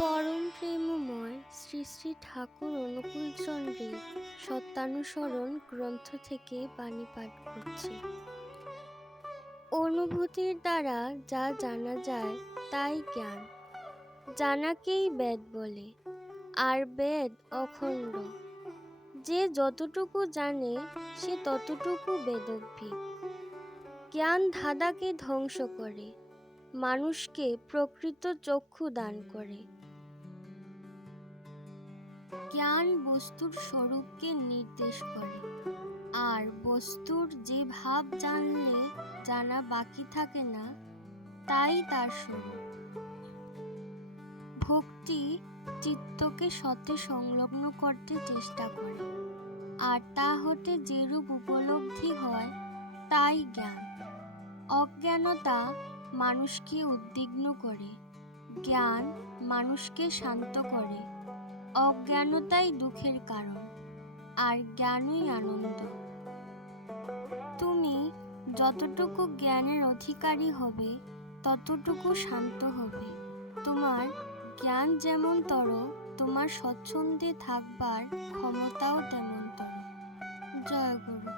পরম প্রেমময় শ্রী শ্রী ঠাকুর অনুকূলচন্দ্রের সত্যানুসরণ গ্রন্থ থেকে বাণী পাঠ করছি। অনুভূতির দ্বারা যা জানা যায় তাই জ্ঞান। জানাকেই বেদ বলে, আর বেদ অখণ্ড। যে যতটুকু জানে সে ততটুকু বেদজ্ঞ। জ্ঞান ধাঁধাকে ধ্বংস করে, মানুষকে প্রকৃত চক্ষু দান করে। জ্ঞান বস্তুর স্বরূপকে নির্দেশ করে, আর বস্তুর যে ভাব জানলে জানা বাকি থাকে না, তাই তার স্বরূপ। ভক্তি চিত্তকে সতে সংলগ্ন করতে চেষ্টা করে, আর তা হতে যেরূপ উপলব্ধি হয় তাই জ্ঞান। অজ্ঞানতা মানুষকে উদ্বিগ্ন করে, জ্ঞান মানুষকে শান্ত করে। অজ্ঞানতাই দুঃখের কারণ, আর জ্ঞানই আনন্দ। তুমি যতটুকু জ্ঞানের অধিকারী হবে ততটুকু শান্ত হবে। তোমার জ্ঞান যেমনতর, তোমার স্বচ্ছন্দে থাকবার ক্ষমতাও তেমনতর। জয় গুরু।